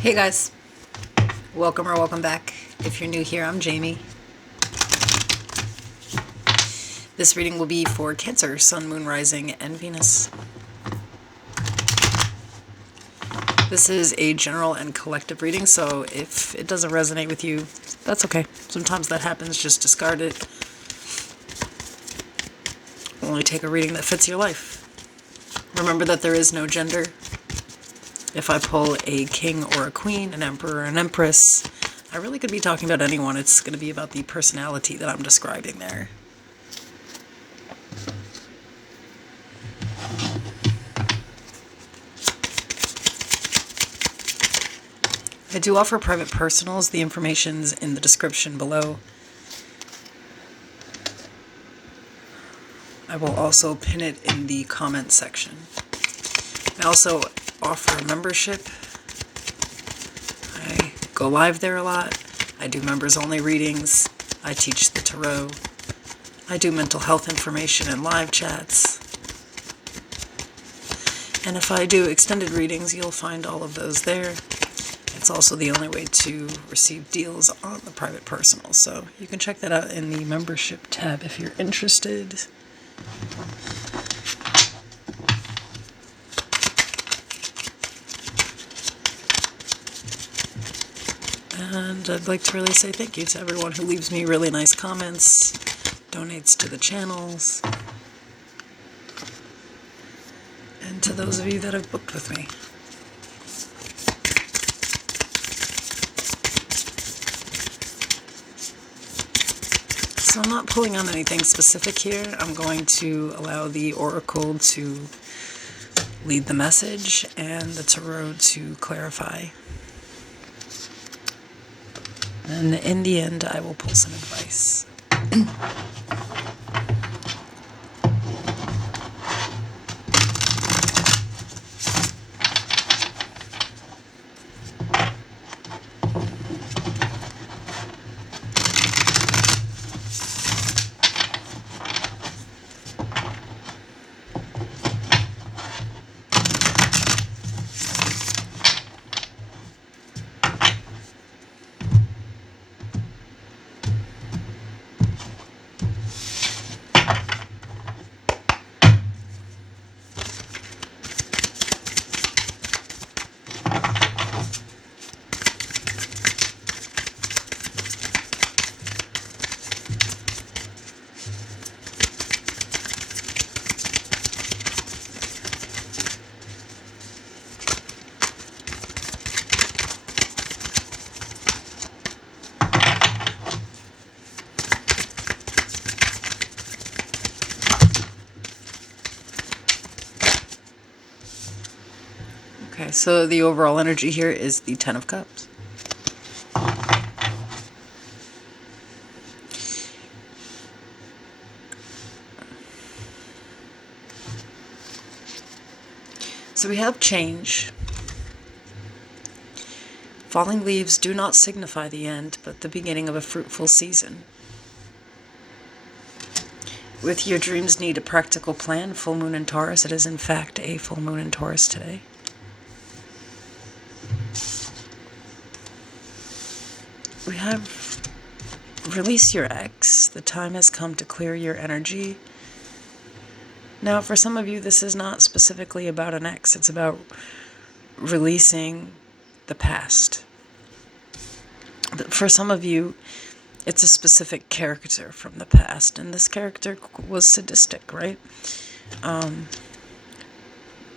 Hey guys, welcome or welcome back. If you're new here, I'm Jamie. This reading will be for Cancer, Sun, Moon, Rising, and Venus. This is a general and collective reading, so if it doesn't resonate with you, that's okay. Sometimes that happens, just discard it. Only take a reading that fits your life. Remember that there is no gender. If I pull a king or a queen, an emperor or an empress, I really could be talking about anyone. It's going to be about the personality that I'm describing there. I do offer private personals. The information's in the description below. I will also pin it in the comment section. I also offer a membership. I go live there a lot. I do members only readings. I teach the tarot. I do mental health information and live chats. And if I do extended readings, you'll find all of those there. It's also the only way to receive deals on the private personal. So you can check that out in the membership tab if you're interested. And I'd like to really say thank you to everyone who leaves me really nice comments, donates to the channels, and to those of you that have booked with me. So I'm not pulling on anything specific here. I'm going to allow the oracle to lead the message and the tarot to clarify. And in the end, I will pull some advice. Okay, so the overall energy here is the Ten of Cups. So we have change. Falling leaves do not signify the end, but the beginning of a fruitful season. With your dreams need a practical plan, full moon in Taurus. It is in fact a full moon in Taurus today. We have release your ex. The time has come to clear your energy. Now, for some of you, this is not specifically about an ex. It's about releasing the past. But for some of you, it's a specific character from the past, and this character was sadistic, right?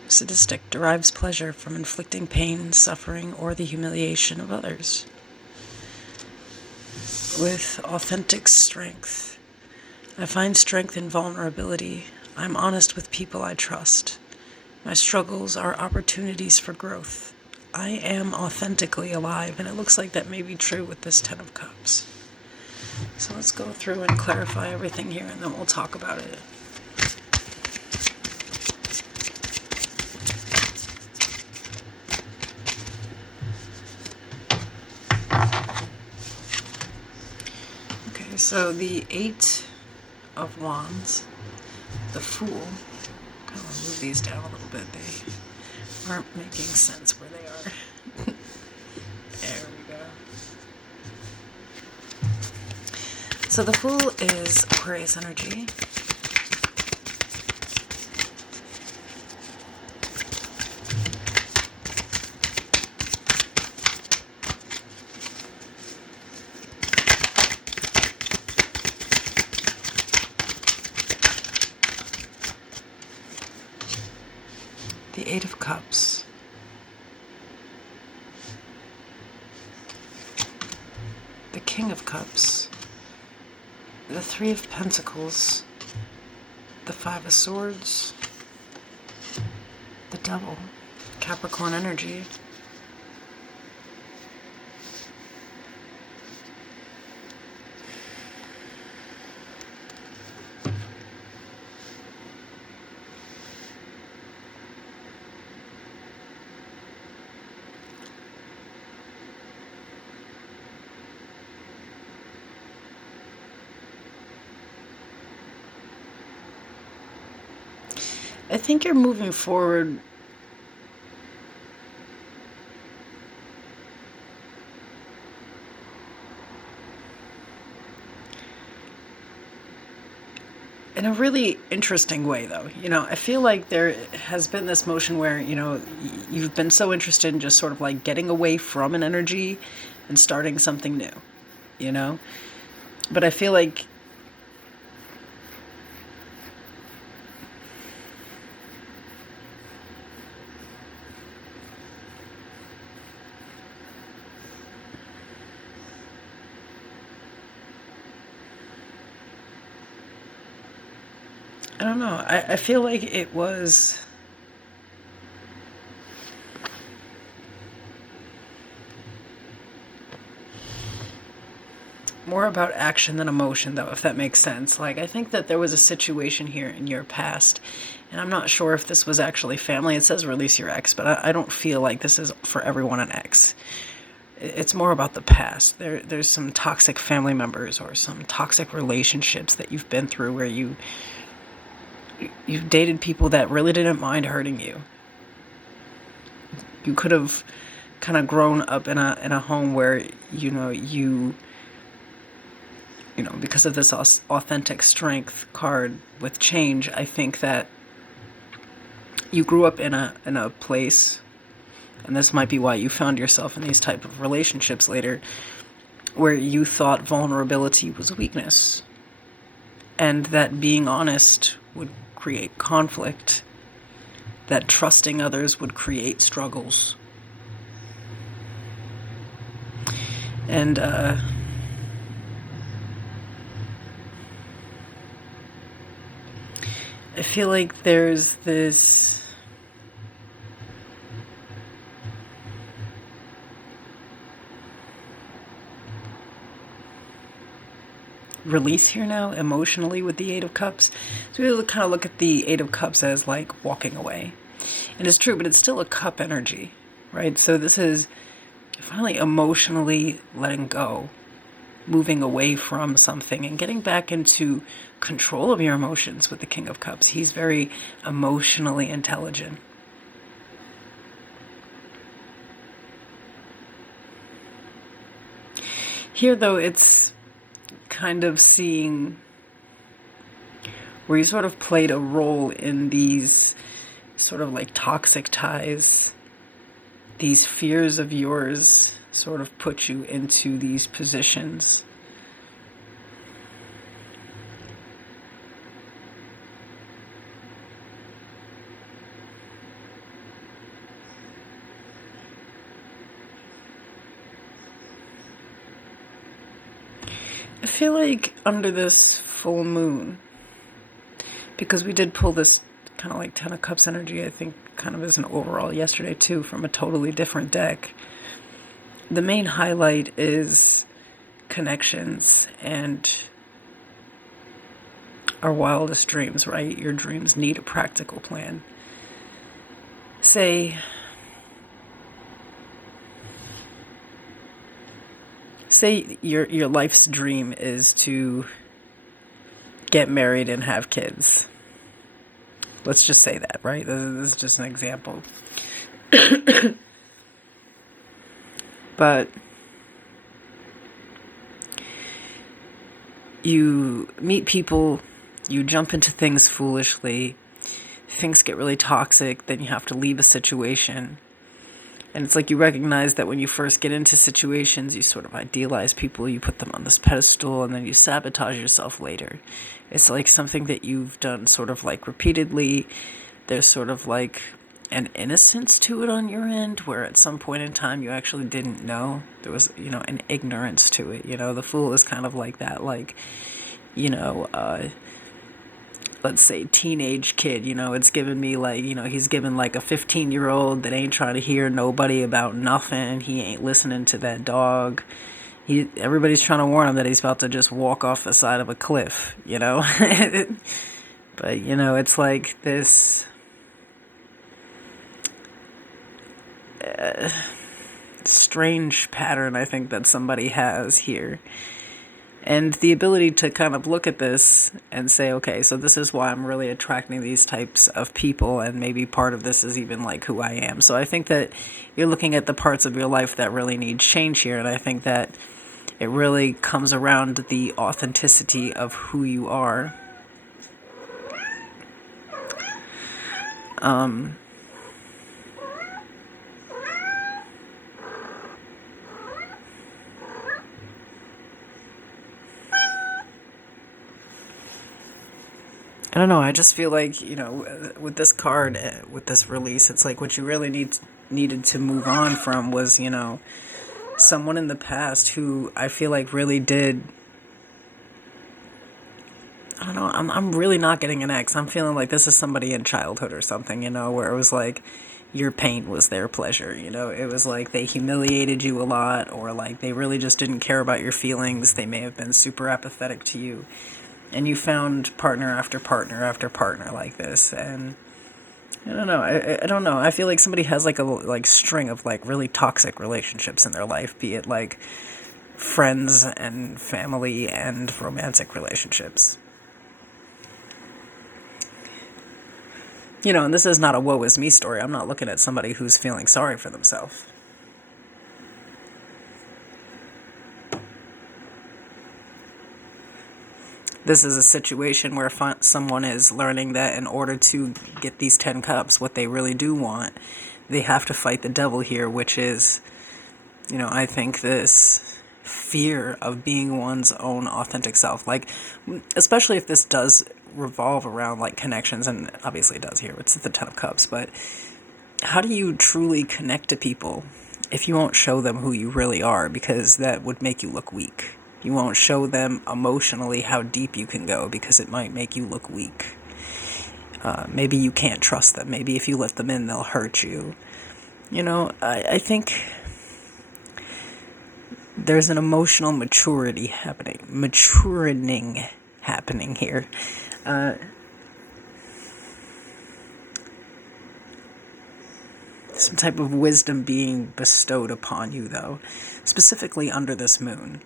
Sadistic derives pleasure from inflicting pain, suffering, or the humiliation of others. With authentic strength, I find strength in vulnerability. I'm honest with people I trust. My struggles are opportunities for growth. I am authentically alive, and it looks like that may be true with this Ten of Cups. So let's go through and clarify everything here, and then we'll talk about it. Okay, so the Eight of Wands, the Fool. I'm going to move these down a little bit. They aren't making sense where they are. So the Fool is Aquarius energy. The Eight of Cups. The King of Cups. The Three of Pentacles. The Five of Swords. The Devil. Capricorn energy. I think you're moving forward in a really interesting way, though. You know, I feel like there has been this motion where, you know, you've been so interested in just sort of like getting away from an energy and starting something new, you know? But I feel like I don't know. I feel like it was more about action than emotion, though, if that makes sense. Like, I think that there was a situation here in your past, and I'm not sure if this was actually family. It says release your ex, but I don't feel like this is for everyone an ex. It's more about the past. There's some toxic family members or some toxic relationships that you've been through where you've dated people that really didn't mind hurting you. You could have kind of grown up in a home where, you know, because of this authentic strength card with change, I think that you grew up in a place, and this might be why you found yourself in these type of relationships later, where you thought vulnerability was weakness, and that being honest would create conflict, that trusting others would create struggles. And I feel like there's this release here now emotionally with the Eight of Cups. So we kind of look at the Eight of Cups as like walking away. And it's true, but it's still a cup energy, right? So this is finally emotionally letting go, moving away from something and getting back into control of your emotions with the King of Cups. He's very emotionally intelligent. Here, though, it's kind of seeing where you sort of played a role in these sort of like toxic ties. These fears of yours sort of put you into these positions. I feel like under this full moon, because we did pull this kind of like Ten of Cups energy, I think kind of as an overall yesterday too, from a totally different deck. The main highlight is connections and our wildest dreams, right? Your dreams need a practical plan. Say your life's dream is to get married and have kids. Let's just say that, right? This is just an example. But you meet people, you jump into things foolishly, things get really toxic, then you have to leave a situation. And it's like you recognize that when you first get into situations, you sort of idealize people, you put them on this pedestal, and then you sabotage yourself later. It's like something that you've done sort of like repeatedly. There's sort of like an innocence to it on your end, where at some point in time you actually didn't know. There was, an ignorance to it. The Fool is kind of like that, like, let's say teenage kid, it's given me like, he's given like a 15-year-old that ain't trying to hear nobody about nothing. He ain't listening to that dog. Everybody's trying to warn him that he's about to just walk off the side of a cliff, But, it's like this strange pattern, I think, that somebody has here. And the ability to kind of look at this and say, okay, so this is why I'm really attracting these types of people, and maybe part of this is even like who I am. So I think that you're looking at the parts of your life that really need change here, and I think that it really comes around the authenticity of who you are. I don't know, I just feel like, with this card, with this release, it's like what you really needed to move on from was, someone in the past who I feel like really did, I don't know, I'm really not getting an ex. I'm feeling like this is somebody in childhood or something, where it was like your pain was their pleasure, it was like they humiliated you a lot, or like they really just didn't care about your feelings. They may have been super apathetic to you. And you found partner after partner after partner like this, and I don't know. I don't know. I feel like somebody has like a string of like really toxic relationships in their life, be it like friends and family and romantic relationships. And this is not a woe is me story. I'm not looking at somebody who's feeling sorry for themselves. This is a situation where someone is learning that in order to get these 10 cups, what they really do want, they have to fight the devil here, which is, I think this fear of being one's own authentic self. Like, especially if this does revolve around like connections, and obviously it does here, it's the 10 of cups, but how do you truly connect to people if you won't show them who you really are? Because that would make you look weak. You won't show them emotionally how deep you can go because it might make you look weak. Maybe you can't trust them. Maybe if you let them in, they'll hurt you. I think there's an emotional maturing happening here. Some type of wisdom being bestowed upon you, though, specifically under this moon.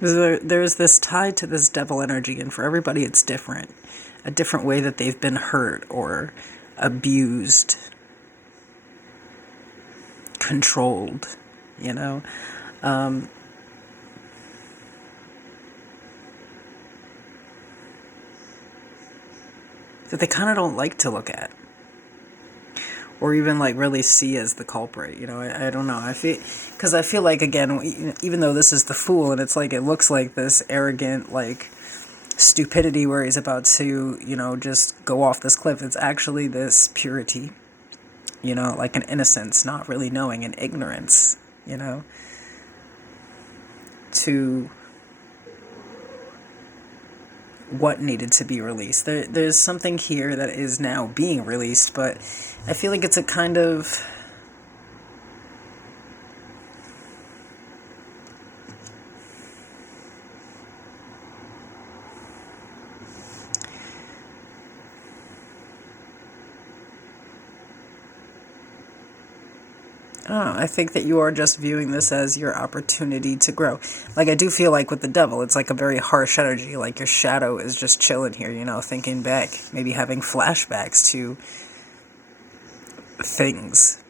There's this tie to this devil energy, and for everybody it's different. A different way that they've been hurt or abused, controlled, that they kind of don't like to look at. Or even like really see as the culprit, I don't know. I feel like, again, even though this is the Fool, and it's like it looks like this arrogant like stupidity where he's about to just go off this cliff, it's actually this purity, like an innocence, not really knowing, an ignorance, to what needed to be released. There's something here that is now being released, but I feel like it's a kind of I think that you are just viewing this as your opportunity to grow. Like, I do feel like with the devil, it's like a very harsh energy. Like, your shadow is just chilling here, thinking back, maybe having flashbacks to things,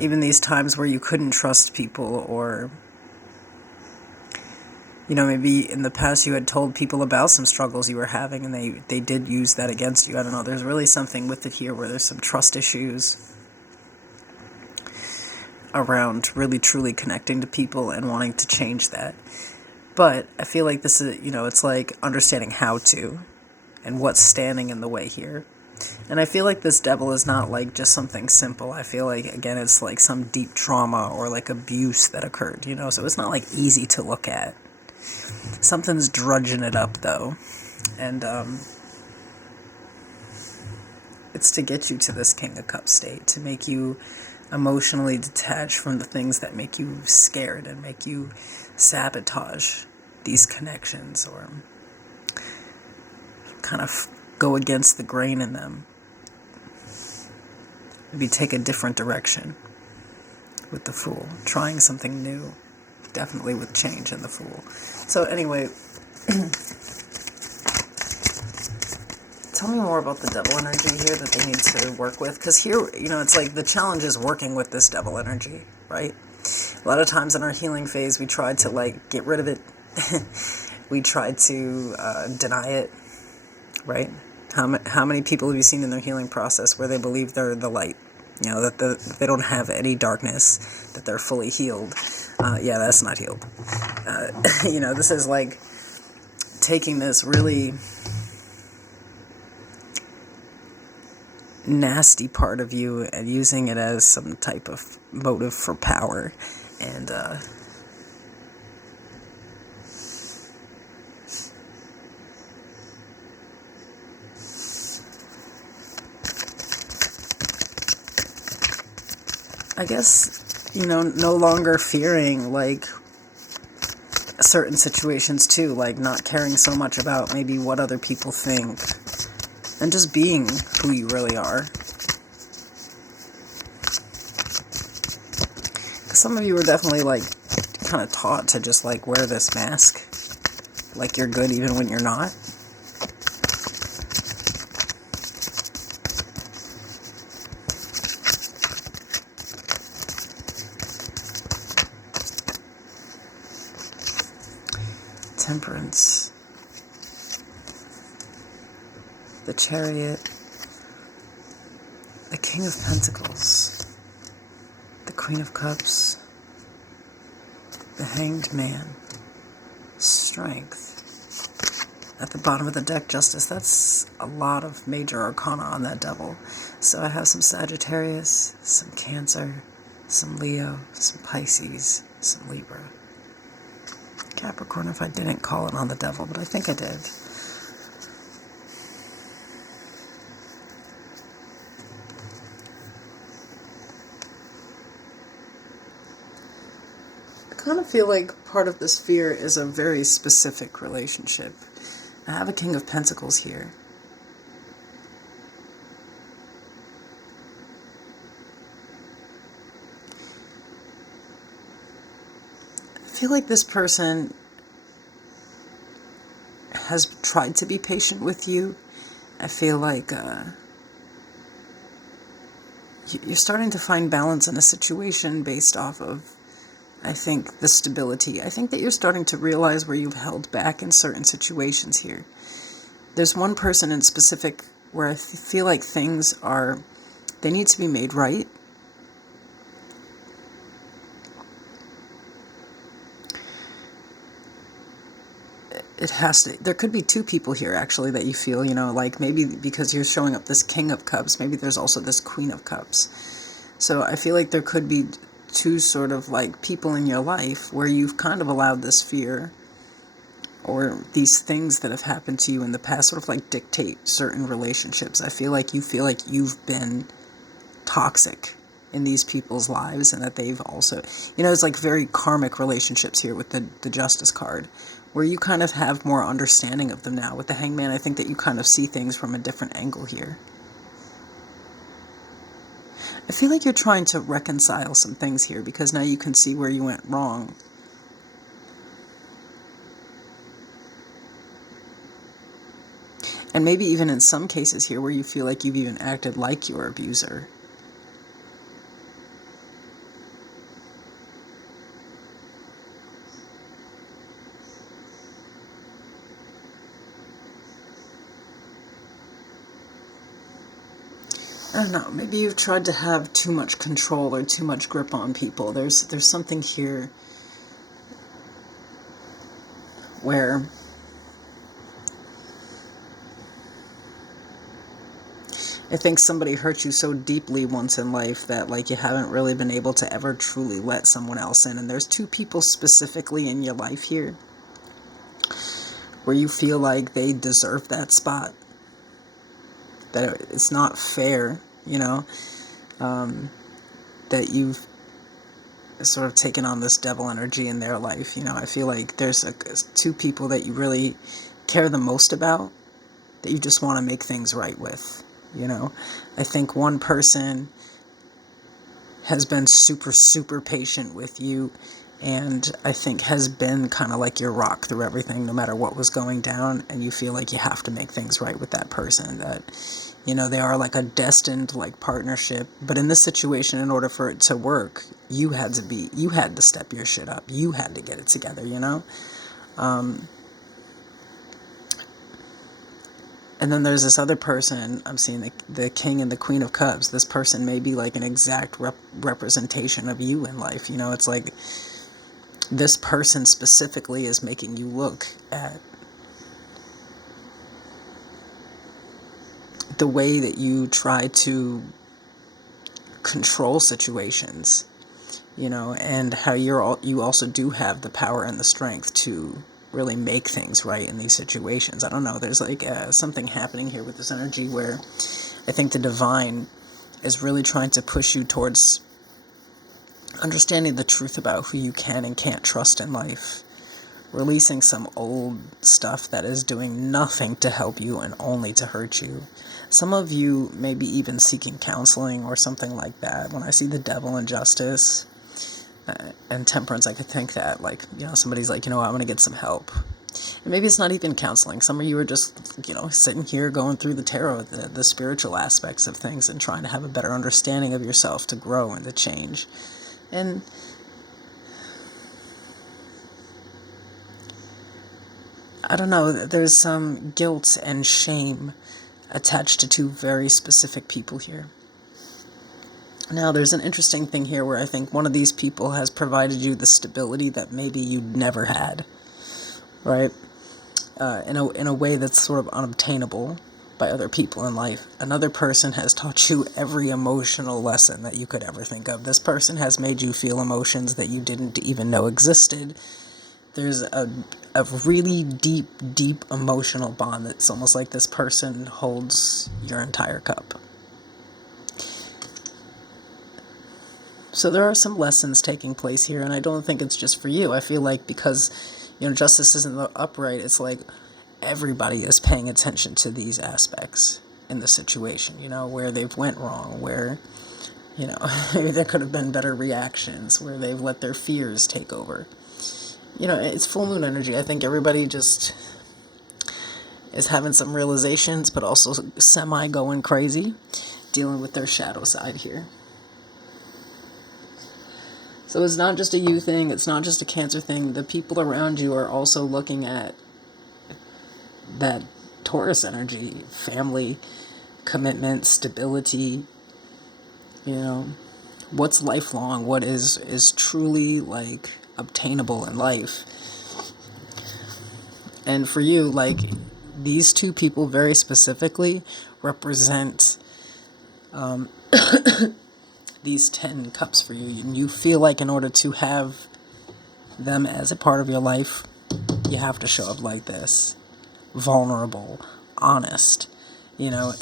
even these times where you couldn't trust people, or, you know, maybe in the past you had told people about some struggles you were having and they did use that against you. I don't know. There's really something with it here where there's some trust issues around really truly connecting to people and wanting to change that. But I feel like this is, you know, it's like understanding how to and what's standing in the way here. And I feel like this devil is not like just something simple. I feel like, again, it's like some deep trauma or like abuse that occurred, you know, so it's not like easy to look at. Something's drudging it up though. And it's to get you to this King of Cups state, to make you emotionally detached from the things that make you scared and make you sabotage these connections, or kind of go against the grain in them. Maybe take a different direction with the Fool, trying something new, definitely with change in the Fool. So anyway, tell me more about the devil energy here that they need to work with, because here, you know, it's like the challenge is working with this devil energy, right? A lot of times in our healing phase, we try to like get rid of it. We try to deny it, right? How many people have you seen in their healing process where they believe they're the light? You know, that they don't have any darkness, that they're fully healed. Yeah, that's not healed. You know, this is like taking this really nasty part of you and using it as some type of motive for power. And I guess, you know, no longer fearing like certain situations too, like not caring so much about maybe what other people think, and just being who you really are. Because some of you are definitely like kind of taught to just like wear this mask, like you're good even when you're not. Temperance, the Chariot, the King of Pentacles, the Queen of Cups, the Hanged Man, Strength. At the bottom of the deck, Justice. That's a lot of major arcana on that devil. So I have some Sagittarius, some Cancer, some Leo, some Pisces, some Libra. Capricorn if I didn't call it on the devil, but I think I did. I kind of feel like part of this fear is a very specific relationship. I have a King of Pentacles here. I feel like this person has tried to be patient with you. I feel like you're starting to find balance in a situation based off of, I think, the stability. I think that you're starting to realize where you've held back in certain situations here. There's one person in specific where I feel like they need to be made right. There could be two people here actually that you feel, you know, like maybe because you're showing up this King of Cups, maybe there's also this Queen of Cups. So I feel like there could be two sort of like people in your life where you've kind of allowed this fear or these things that have happened to you in the past sort of like dictate certain relationships. I feel like you've been toxic in these people's lives, and that they've also, you know, it's like very karmic relationships here with the Justice card, where you kind of have more understanding of them now. With the Hangman, I think that you kind of see things from a different angle here. I feel like you're trying to reconcile some things here, because now you can see where you went wrong. And maybe even in some cases here where you feel like you've even acted like your abuser. I don't know, maybe you've tried to have too much control or too much grip on people. There's something here where I think somebody hurt you so deeply once in life that, like, you haven't really been able to ever truly let someone else in. And there's two people specifically in your life here where you feel like they deserve that spot, that it's not fair, that you've sort of taken on this devil energy in their life. I feel like there's two people that you really care the most about, that you just want to make things right with. I think one person has been super, super patient with you, and I think has been kind of like your rock through everything, no matter what was going down, and you feel like you have to make things right with that person, that, they are like a destined, like, partnership. But in this situation, in order for it to work, you had to step your shit up. You had to get it together, And then there's this other person, I'm seeing the King and the Queen of Cups. This person may be like an exact representation of you in life. It's like this person specifically is making you look at the way that you try to control situations, and how you also do have the power and the strength to really make things right in these situations. I don't know, there's like something happening here with this energy where I think the divine is really trying to push you towards understanding the truth about who you can and can't trust in life, releasing some old stuff that is doing nothing to help you and only to hurt you. Some of you may be even seeking counseling or something like that. When I see the Devil and Justice and Temperance, I could think that, like, somebody's like, I'm going to get some help. And maybe it's not even counseling. Some of you are just, sitting here going through the tarot, the spiritual aspects of things, and trying to have a better understanding of yourself to grow and to change. And I don't know, there's some guilt and shame attached to two very specific people here. Now, there's an interesting thing here where I think one of these people has provided you the stability that maybe you'd never had, right? In a way that's sort of unobtainable by other people in life. Another person has taught you every emotional lesson that you could ever think of. This person has made you feel emotions that you didn't even know existed. There's a really deep, deep emotional bond that's almost like this person holds your entire cup. So there are some lessons taking place here, and I don't think it's just for you. I feel like because, justice isn't the upright, it's like everybody is paying attention to these aspects in the situation, where they've went wrong, where, maybe there could have been better reactions, where they've let their fears take over. It's full moon energy. I think everybody just is having some realizations, but also semi going crazy, dealing with their shadow side here. So it's not just a you thing, it's not just a Cancer thing. The people around you are also looking at that Taurus energy, family, commitment, stability, what's lifelong, what is truly, like, obtainable in life. And for you, like, these two people very specifically represent these 10 cups for you. And you feel like in order to have them as a part of your life, you have to show up like this. Vulnerable, honest, and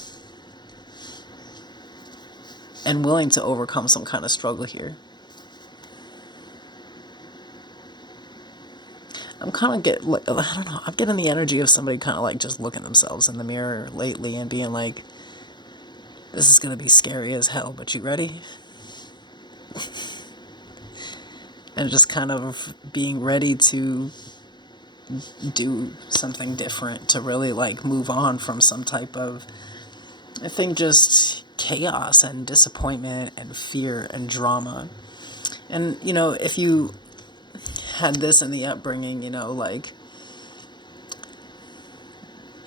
willing to overcome some kind of struggle here. I'm kind of I'm getting the energy of somebody kind of like just looking themselves in the mirror lately and being like, this is going to be scary as hell, but you ready? And just kind of being ready to do something different, to really, like, move on from some type of, I think, just chaos and disappointment and fear and drama. And, if you had this in the upbringing, like,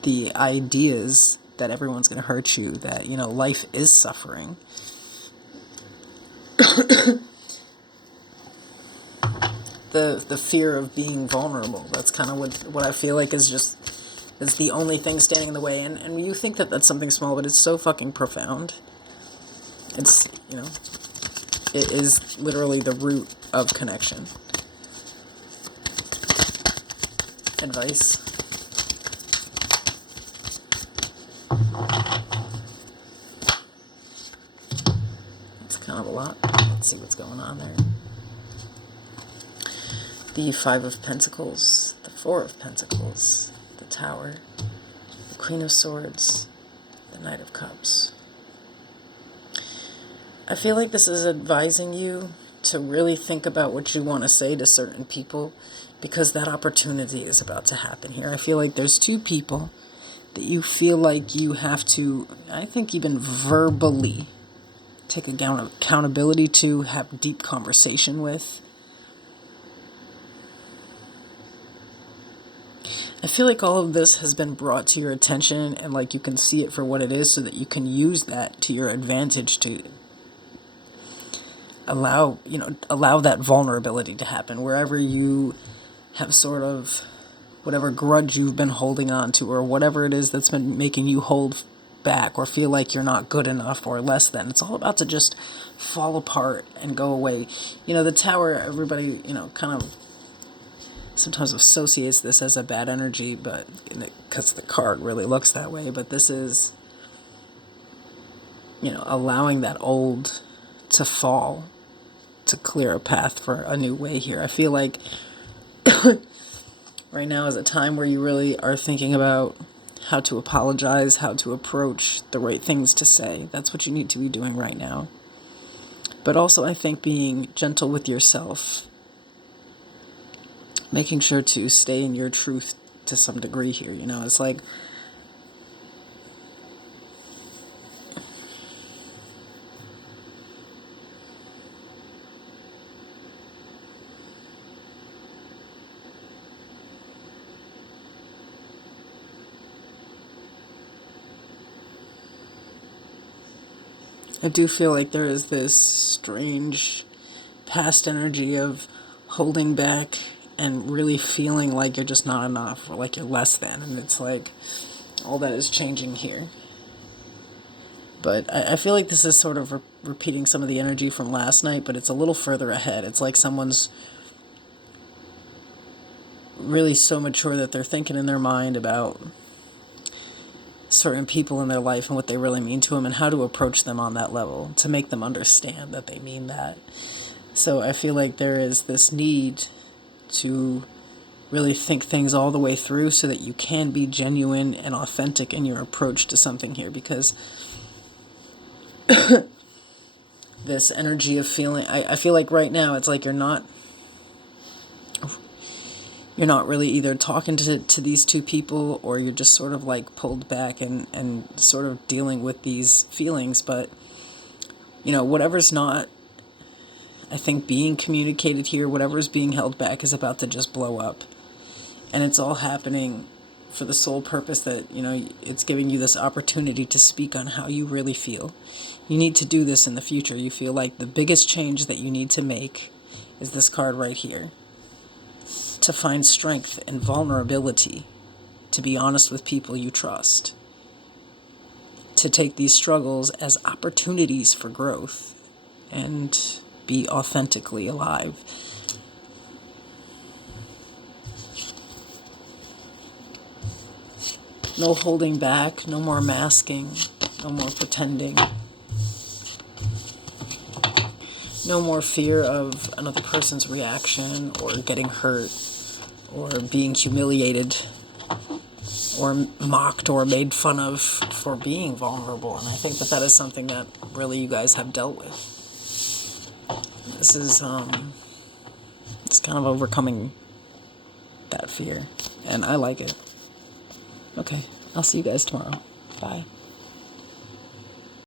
the ideas that everyone's going to hurt you, that, you know, life is suffering. The fear of being vulnerable, that's kind of what I feel like is the only thing standing in the way. And you think that that's something small, but it's so fucking profound. It's, you know, it is literally the root of connection. Advice. It's kind of a lot. Let's see what's going on there. The Five of Pentacles, the Four of Pentacles, the Tower, the Queen of Swords, the Knight of Cups. I feel like this is advising you to really think about what you want to say to certain people, because that opportunity is about to happen here. I feel like there's two people that you feel like you have to, I think even verbally, take accountability to, have deep conversation with. I feel like all of this has been brought to your attention, and like you can see it for what it is, so that you can use that to your advantage to allow that vulnerability to happen wherever you have sort of whatever grudge you've been holding on to, or whatever it is that's been making you hold back or feel like you're not good enough or less than. It's all about to just fall apart and go away. You know, the Tower, everybody, you know, kind of sometimes associates this as a bad energy, but because the card really looks that way. But this is, you know, allowing that old to fall, to clear a path for a new way here. I feel like right now is a time where you really are thinking about how to apologize, how to approach, the right things to say. That's what you need to be doing right now. But also, I think being gentle with yourself, making sure to stay in your truth to some degree here. You know, it's like, I do feel like there is this strange past energy of holding back and really feeling like you're just not enough, or like you're less than. And it's like all that is changing here. But I feel like this is sort of repeating some of the energy from last night, but it's a little further ahead. It's like someone's really so mature that they're thinking in their mind about certain people in their life and what they really mean to them, and how to approach them on that level to make them understand that they mean that. So I feel like there is this need to really think things all the way through so that you can be genuine and authentic in your approach to something here, because this energy of feeling, I feel like right now it's like you're not really either talking to these two people, or you're just sort of like pulled back and sort of dealing with these feelings. But, you know, whatever's not, I think, being communicated here, whatever's being held back is about to just blow up. And it's all happening for the sole purpose that, you know, it's giving you this opportunity to speak on how you really feel. You need to do this in the future. You feel like the biggest change that you need to make is this card right here. To find strength and vulnerability, to be honest with people you trust, to take these struggles as opportunities for growth, and be authentically alive. No holding back, no more masking, no more pretending. No more fear of another person's reaction, or getting hurt, or being humiliated, or mocked, or made fun of for being vulnerable. And I think that is something that really you guys have dealt with. This is it's kind of overcoming that fear, and I like it. Okay, I'll see you guys tomorrow. Bye.